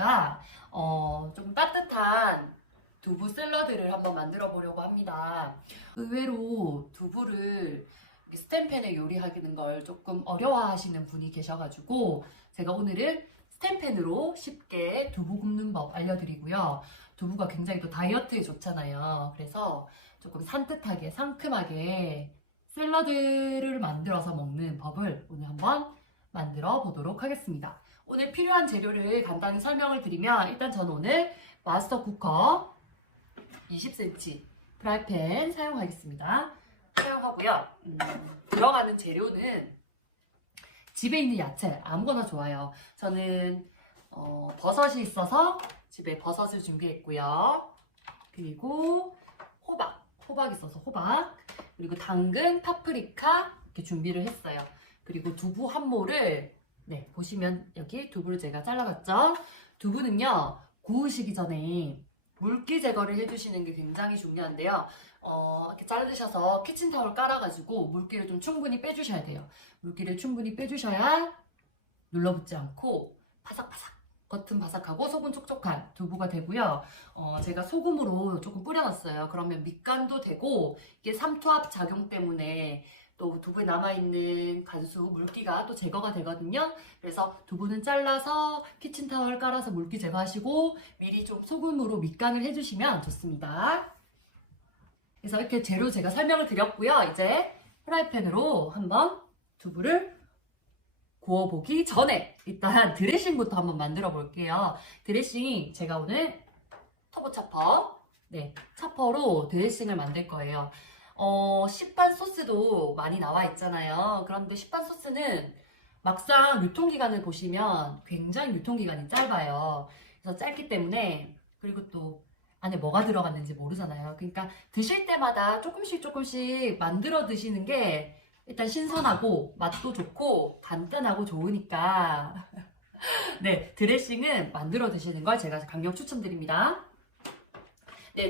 제가 좀 따뜻한 두부 샐러드를 한번 만들어 보려고 합니다. 의외로 두부를 스텐팬에 요리하는 걸 조금 어려워하시는 분이 계셔가지고 제가 오늘은 스텐팬으로 쉽게 두부 굽는 법 알려드리고요. 두부가 굉장히 또 다이어트에 좋잖아요. 그래서 조금 산뜻하게 상큼하게 샐러드를 만들어서 먹는 법을 오늘 한번 만들어 보도록 하겠습니다. 오늘 필요한 재료를 간단히 설명을 드리면 일단 저는 오늘 마스터 쿠커 20cm 프라이팬 사용하겠습니다. 사용하고요. 들어가는 재료는 집에 있는 야채 아무거나 좋아요. 저는 버섯이 있어서 집에 버섯을 준비했고요. 그리고 호박 있어서 호박, 그리고 당근, 파프리카 이렇게 준비를 했어요. 그리고 두부 한 모를 보시면 여기 두부를 제가 잘라봤죠. 두부는요 구우시기 전에 물기 제거를 해주시는 게 굉장히 중요한데요. 이렇게 자르셔서 키친타올 깔아가지고 물기를 좀 충분히 빼주셔야 돼요. 물기를 충분히 빼주셔야 눌러붙지 않고 바삭바삭, 겉은 바삭하고 속은 촉촉한 두부가 되고요. 제가 소금으로 조금 뿌려놨어요. 그러면 밑간도 되고 이게 삼투압 작용 때문에 또 두부에 남아있는 간수, 물기가 또 제거가 되거든요. 그래서 두부는 잘라서 키친타월 깔아서 물기 제거하시고 미리 좀 소금으로 밑간을 해주시면 좋습니다. 그래서 이렇게 재료 제가 설명을 드렸고요. 이제 프라이팬으로 한번 두부를 구워보기 전에 일단 드레싱부터 한번 만들어 볼게요. 드레싱 제가 오늘 터보 차퍼, 차퍼로 드레싱을 만들 거예요. 시판 소스도 많이 나와 있잖아요. 그런데 시판 소스는 막상 유통기간을 보시면 굉장히 유통기간이 짧아요. 그래서 짧기 때문에, 그리고 또 안에 뭐가 들어갔는지 모르잖아요. 그러니까 드실 때마다 조금씩 만들어 드시는 게 일단 신선하고 맛도 좋고 간단하고 좋으니까 드레싱은 만들어 드시는 걸 제가 강력 추천드립니다.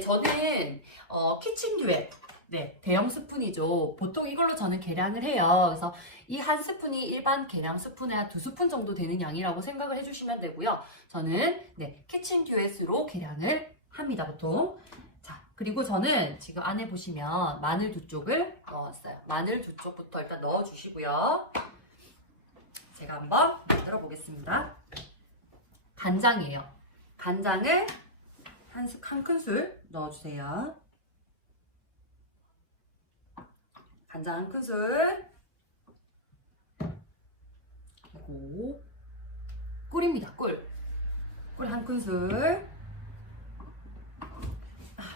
저는 키친 듀엣 대형 스푼이죠. 보통 이걸로 저는 계량을 해요. 그래서 이 한 스푼이 일반 계량 스푼의 한 2스푼 정도 되는 양이라고 생각을 해주시면 되고요. 저는 키친 듀엣으로 계량을 합니다, 보통. 자, 그리고 저는 지금 안에 보시면 마늘 2쪽을 넣었어요. 마늘 2쪽부터 일단 넣어주시고요. 제가 한번 만들어 보겠습니다. 간장이에요. 간장을 한 큰술 넣어주세요. 간장 한 큰술. 그리고 꿀입니다. 꿀 한 큰술.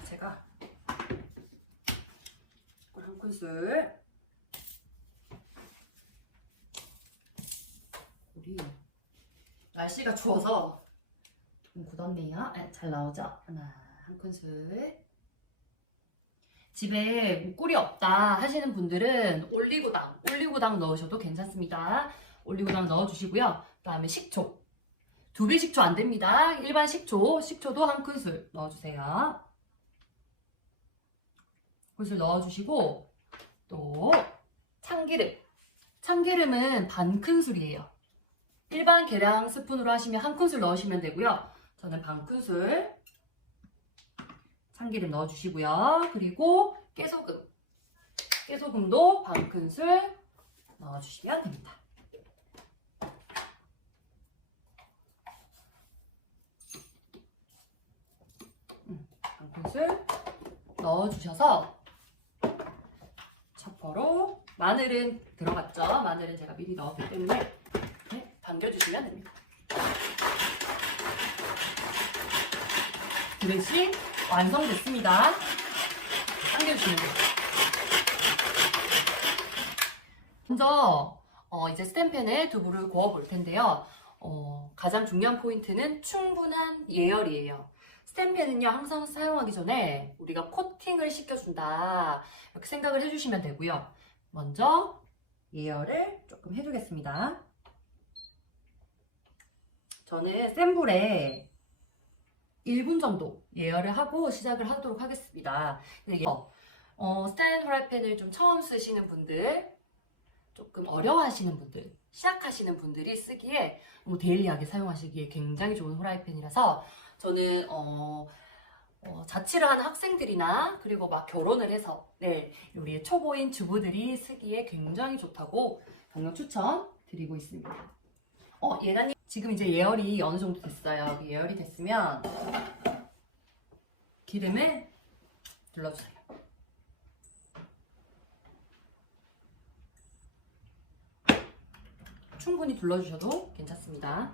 제가 꿀 한 큰술. 우리 날씨가 추워서 좀 굳었네요. 잘 나오죠? 한 큰술. 집에 꿀이 없다 하시는 분들은 올리고당 넣으셔도 괜찮습니다. 올리고당 넣어주시고요. 그 다음에 식초. 2배 식초 안 됩니다. 일반 식초도 한 큰술 넣어주세요. 큰술 넣어주시고, 또 참기름은 반 큰술이에요. 일반 계량 스푼으로 하시면 한 큰술 넣으시면 되고요. 저는 반 큰술 참기름 넣어주시고요. 그리고 깨소금도 반 큰술 넣어주시면 됩니다. 반 큰술 넣어주셔서 첩퍼로, 마늘은 들어갔죠? 마늘은 제가 미리 넣었기 때문에 당겨주시면 됩니다. 드레싱 완성됐습니다. 당겨주시면 돼요. 먼저 이제 스텐팬에 두부를 구워 볼 텐데요. 가장 중요한 포인트는 충분한 예열이에요. 스텐팬은요 항상 사용하기 전에 우리가 코팅을 시켜준다 이렇게 생각을 해주시면 되고요. 먼저 예열을 조금 해주겠습니다. 저는 센 불에 1분 정도 예열을 하고 시작을 하도록 하겠습니다. 스텐 프라이팬을 좀 처음 쓰시는 분들, 조금 어려워하시는 분들, 시작하시는 분들이 쓰기에 데일리하게 사용하시기에 굉장히 좋은 후라이팬이라서 저는 자취를 하는 학생들이나 그리고 막 결혼을 해서 우리 초보인 주부들이 쓰기에 굉장히 좋다고 강력 추천 드리고 있습니다. 예나님 지금 이제 예열이 어느 정도 됐어요. 예열이 됐으면 기름을 둘러주세요. 충분히 둘러주셔도 괜찮습니다.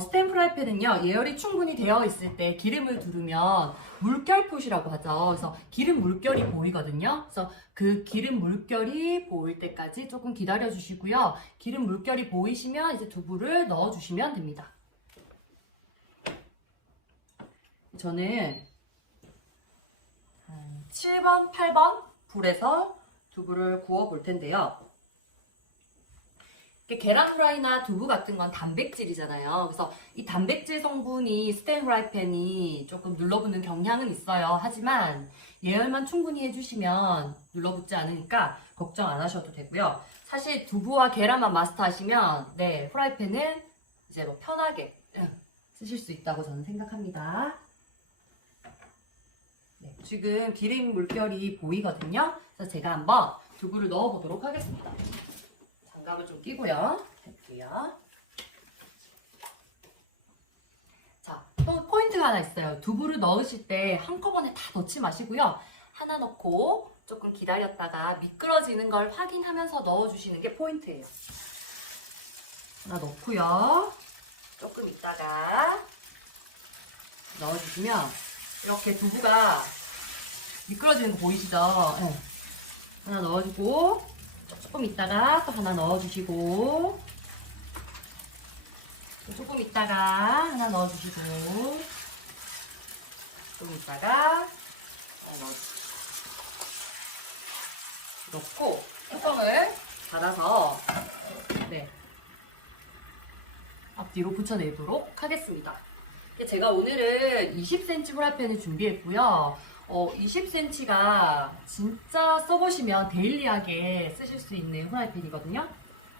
스텐 프라이팬은요, 예열이 충분히 되어 있을 때 기름을 두르면 물결 표시라고 하죠. 그래서 기름 물결이 보이거든요. 그래서 그 기름 물결이 보일 때까지 조금 기다려 주시고요. 기름 물결이 보이시면 이제 두부를 넣어 주시면 됩니다. 저는 7번, 8번 불에서 두부를 구워 볼 텐데요. 계란 후라이나 두부 같은 건 단백질이잖아요. 그래서 이 단백질 성분이 스텐 프라이팬이 조금 눌러붙는 경향은 있어요. 하지만 예열만 충분히 해주시면 눌러붙지 않으니까 걱정 안 하셔도 되고요. 사실 두부와 계란만 마스터하시면 프라이팬은 이제 뭐 편하게 쓰실 수 있다고 저는 생각합니다. 지금 기름 물결이 보이거든요. 그래서 제가 한번 두부를 넣어 보도록 하겠습니다. 장갑을 좀 끼고요. 할게요. 자, 또 포인트가 하나 있어요. 두부를 넣으실 때 한꺼번에 다 넣지 마시고요. 하나 넣고 조금 기다렸다가 미끄러지는 걸 확인하면서 넣어주시는 게 포인트예요. 하나 넣고요. 조금 있다가 넣어주시면 이렇게 두부가 미끄러지는 거 보이시죠? 하나 넣어주고 조금 있다가 또 하나 넣어주시고 조금 있다가 하나 넣어주시고 조금 있다가 넣고 뚜껑을 닫아서 앞뒤로 붙여내도록 하겠습니다. 제가 오늘은 20cm 프라이팬을 준비했고요. 20cm가 진짜 써보시면 데일리하게 쓰실 수 있는 프라이팬이거든요.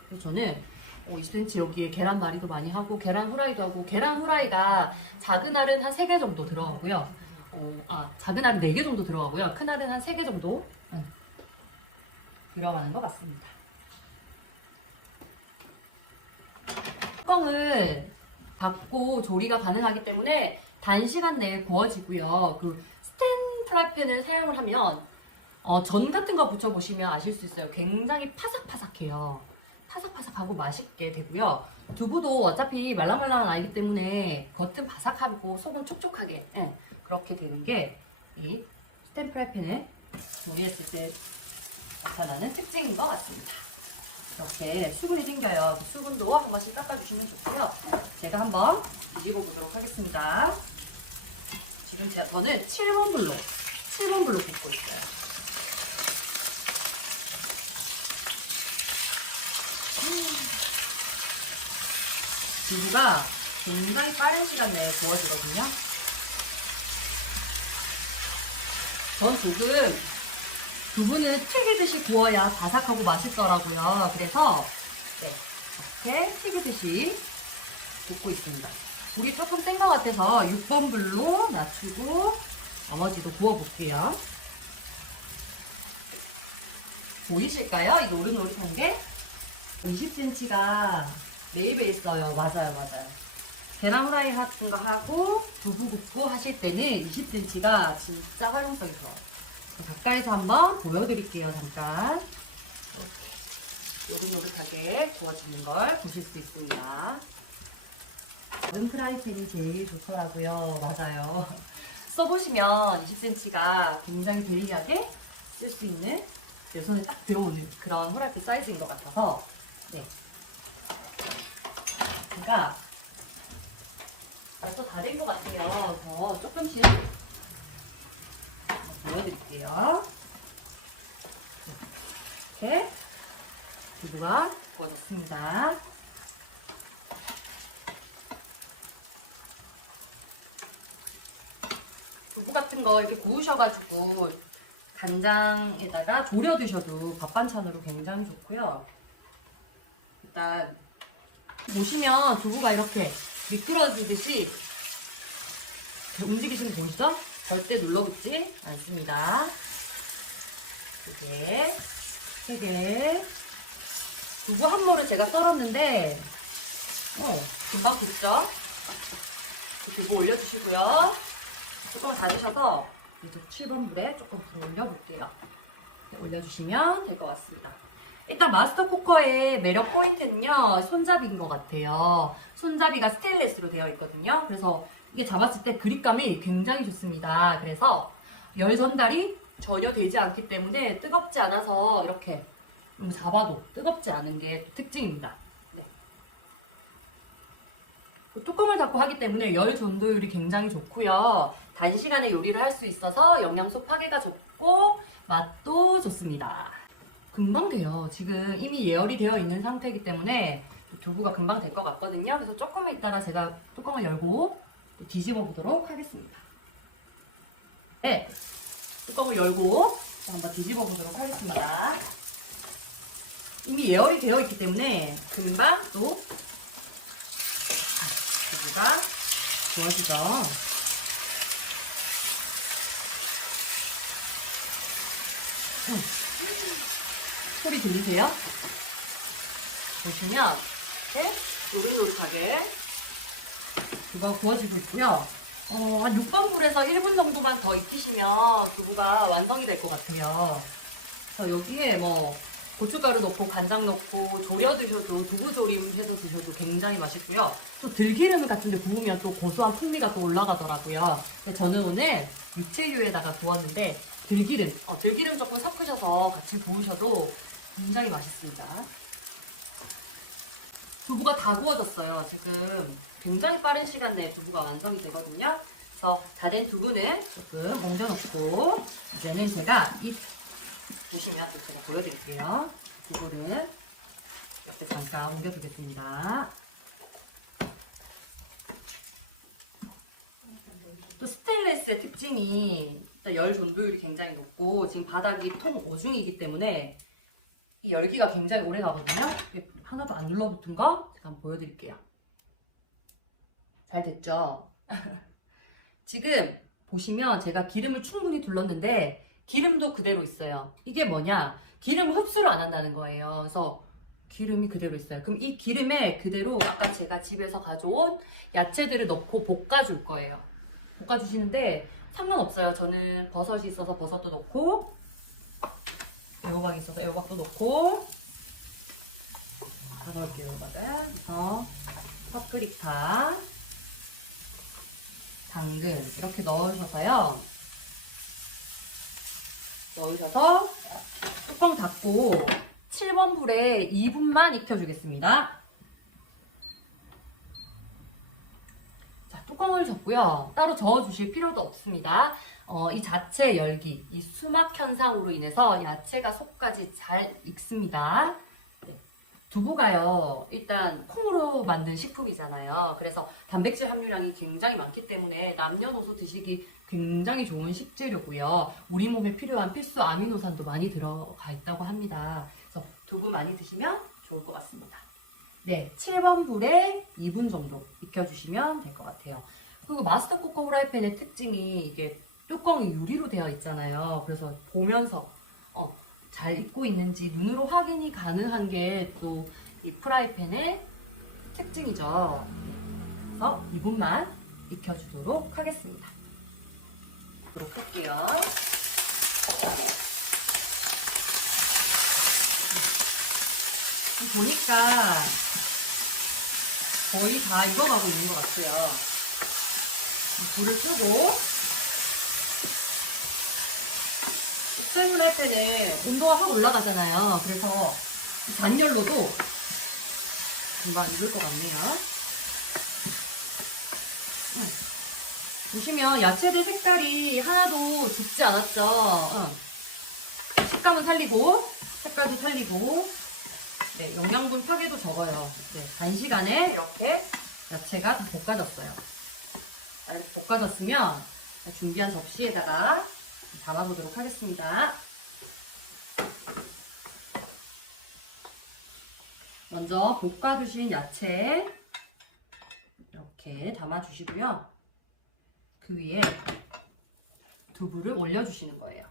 그래서 저는 20cm 여기에 계란말이도 많이 하고 계란 후라이도 하고, 계란 후라이가 작은 알은 한 3개 정도 들어가고요. 작은 알은 4개 정도 들어가고요. 큰 알은 한 3개 정도 들어가는 것 같습니다. 뚜껑을 닫고 조리가 가능하기 때문에 단시간 내에 구워지고요. 그 스텐 프라이팬을 사용을 하면 전 같은 거 부쳐보시면 아실 수 있어요. 굉장히 파삭파삭해요. 파삭파삭하고 맛있게 되고요. 두부도 어차피 말랑말랑은 아니기 때문에 겉은 바삭하고 속은 촉촉하게 그렇게 되는 게 이 스텐 프라이팬을 조리했을 때 나타나는 특징인 것 같습니다. 이렇게 수분이 생겨요. 그 수분도 한 번씩 닦아주시면 좋고요. 제가 한번 뒤집어 보도록 하겠습니다. 지금 저는 7번 불로 굽고 있어요. 두부가 굉장히 빠른 시간 내에 구워지거든요. 전 조금 두부는 튀기듯이 구워야 바삭하고 맛있더라고요. 그래서 이렇게 튀기듯이 굽고 있습니다. 불이 조금 센 것 같아서 6번 불로 낮추고 나머지도 구워볼게요. 보이실까요? 이 노릇노릇한 게? 20cm가 매입에 있어요. 맞아요. 계란 후라이 같은 거 하고 두부 굽고 하실 때는 20cm가 진짜 활용성이 좋아요. 가까이서 한번 보여드릴게요. 잠깐. 노릇노릇하게 구워지는 걸 보실 수 있습니다. 작은 프라이팬이 제일 좋더라고요. 맞아요. 써보시면 20cm가 굉장히 데일리하게 쓸 수 있는 내 손에 딱 들어오는 그런 후라이팬 사이즈인 것 같아서 제가 벌써 다 된 것 같아요. 더 조금씩 보여드릴게요. 이렇게 두부가 구워졌습니다. 두부 같은 거 이렇게 구우셔가지고 간장에다가 졸여 드셔도 밥 반찬으로 굉장히 좋고요. 일단 보시면 두부가 이렇게 미끄러지듯이 움직이시는 거 보이시죠? 절대 눌러붙지 않습니다. 2개, 3개. 두부 한 모를 제가 썰었는데 금방 붓죠? 두부 올려주시고요. 뚜껑을 닫으셔서 이제 7번 불에 조금 불 올려볼게요. 올려주시면 될 것 같습니다. 일단 마스터 쿠커의 매력 포인트는요, 손잡이인 것 같아요. 손잡이가 스테인리스로 되어 있거든요. 그래서 이게 잡았을 때 그립감이 굉장히 좋습니다. 그래서 열 전달이 전혀 되지 않기 때문에 뜨겁지 않아서 이렇게 잡아도 뜨겁지 않은 게 특징입니다. 네. 뚜껑을 닫고 하기 때문에 열 전도율이 굉장히 좋고요. 단시간에 요리를 할 수 있어서 영양소 파괴가 좋고 맛도 좋습니다. 금방 돼요. 지금 이미 예열이 되어 있는 상태이기 때문에 두부가 금방 될 것 같거든요. 그래서 조금 있다가 제가 뚜껑을 열고 뒤집어 보도록 하겠습니다. 네, 뚜껑을 열고 한번 뒤집어 보도록 하겠습니다. 이미 예열이 되어 있기 때문에 금방 또 두부가 구워지죠. 소리 들리세요? 보시면 이렇게 노릇노릇하게 두부가 구워지고 있고요. 한 6번 불에서 1분 정도만 더 익히시면 두부가 완성이 될 것 같아요. 그래서 여기에 뭐 고춧가루 넣고 간장 넣고 졸여 드셔도 두부조림 해서 드셔도 굉장히 맛있고요. 또 들기름 같은 데 구우면 또 고소한 풍미가 또 올라가더라고요. 근데 저는 오늘 육체유에다가 구웠는데 들기름 조금 섞으셔서 같이 구우셔도 굉장히 맛있습니다. 두부가 다 구워졌어요. 지금 굉장히 빠른 시간 내에 두부가 완성이 되거든요. 그래서 다 된 두부는 조금 옮겨놓고 이제는 제가 보시면 또 제가 보여드릴게요. 두부를 옆에 잠깐 옮겨두겠습니다. 또 스테인리스의 특징이 일단 열 전도율이 굉장히 높고 지금 바닥이 통 오중이기 때문에 이 열기가 굉장히 오래 가거든요. 하나도 안 눌러붙은 거 제가 한번 보여드릴게요. 잘 됐죠? 지금 보시면 제가 기름을 충분히 둘렀는데 기름도 그대로 있어요. 이게 뭐냐? 기름 흡수를 안 한다는 거예요. 그래서 기름이 그대로 있어요. 그럼 이 기름에 그대로 아까 제가 집에서 가져온 야채들을 넣고 볶아줄 거예요. 볶아주시는데 상관없어요. 저는 버섯이 있어서 버섯도 넣고 애호박이 있어서 애호박도 넣고 다 넣을게요. 애호박은 파프리카, 당근 이렇게 넣으셔서요. 넣으셔서 뚜껑 닫고 7번 불에 2분만 익혀주겠습니다. 자, 뚜껑을 덮고요. 따로 저어주실 필요도 없습니다. 이 자체 열기, 이 수막 현상으로 인해서 야채가 속까지 잘 익습니다. 네. 두부가요, 일단 콩으로 만든 식품이잖아요. 그래서 단백질 함유량이 굉장히 많기 때문에 남녀노소 드시기 굉장히 좋은 식재료고요. 우리 몸에 필요한 필수 아미노산도 많이 들어가 있다고 합니다. 그래서 두부 많이 드시면 좋을 것 같습니다. 네, 7번 불에 2분 정도 익혀주시면 될 것 같아요. 그리고 마스터 쿠커 후라이팬의 특징이 이게 뚜껑이 유리로 되어 있잖아요. 그래서 보면서 잘 익고 있는지 눈으로 확인이 가능한 게 또 이 프라이팬의 특징이죠. 그래서 2분만 익혀주도록 하겠습니다. 그렇게 할게요. 보니까 거의 다 익어가고 있는 것 같아요. 불을 끄고 프라이팬에 온도가 확 올라가잖아요. 그래서 단열로도 금방 익을 것 같네요. 보시면 야채들 색깔이 하나도 죽지 않았죠. 식감은 살리고 색깔도 살리고 네, 영양분 파괴도 적어요. 네, 단시간에 이렇게 야채가 다 볶아졌어요. 이렇게 볶아졌으면 준비한 접시에다가 담아보도록 하겠습니다. 먼저 볶아주신 야채 이렇게 담아주시고요. 그 위에 두부를 올려주시는 거예요.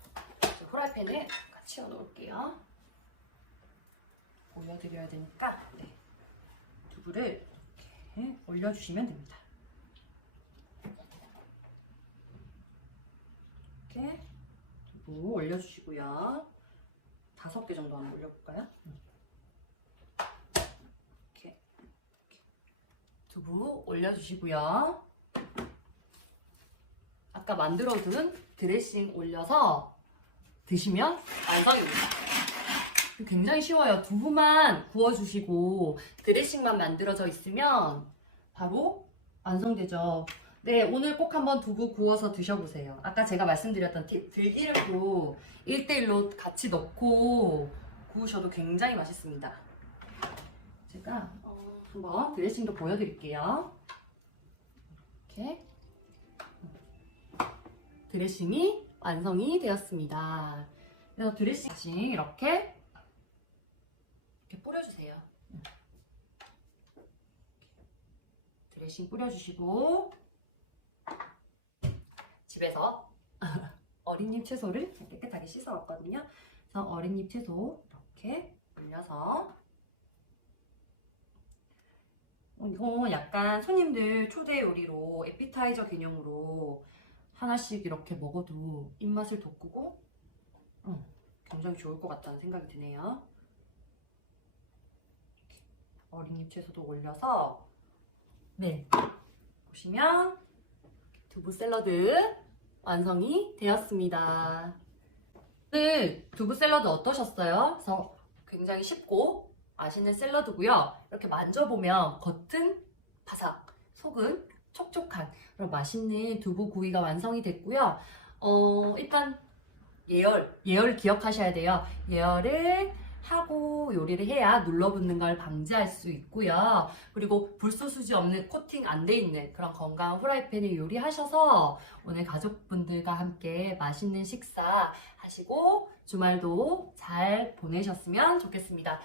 후라이팬에 같이 넣어놓을게요. 올려드려야 되니까 두부를 이렇게 올려주시면 됩니다. 이렇게 두부 올려주시고요. 5개 정도 한번 올려볼까요? 이렇게 두부 올려주시고요. 아까 만들어둔 드레싱 올려서 드시면 완성입니다. 굉장히 쉬워요. 두부만 구워주시고 드레싱만 만들어져 있으면 바로 완성되죠. 네, 오늘 꼭 한번 두부 구워서 드셔보세요. 아까 제가 말씀드렸던 팁, 들기름도 1대1로 같이 넣고 구우셔도 굉장히 맛있습니다. 제가 한번 드레싱도 보여드릴게요. 이렇게 드레싱이 완성이 되었습니다. 그래서 드레싱 이렇게 뿌려주세요. 드레싱 뿌려주시고 집에서 어린잎 채소를 깨끗하게 씻어왔거든요. 그래서 어린잎 채소 이렇게 올려서 이거 약간 손님들 초대 요리로 에피타이저 개념으로 하나씩 이렇게 먹어도 입맛을 돋구고 굉장히 좋을 것 같다는 생각이 드네요. 어린잎 채소도 올려서 보시면 두부 샐러드 완성이 되었습니다. 오늘 두부 샐러드 어떠셨어요? 그래서 굉장히 쉽고 맛있는 샐러드고요. 이렇게 만져보면 겉은 바삭, 속은 촉촉한 그런 맛있는 두부 구이가 완성이 됐고요. 일단 예열 기억하셔야 돼요. 예열을 하고 요리를 해야 눌러붙는 걸 방지할 수 있고요. 그리고 불소수지 없는 코팅 안 돼 있는 그런 건강한 후라이팬에 요리하셔서 오늘 가족분들과 함께 맛있는 식사 하시고 주말도 잘 보내셨으면 좋겠습니다.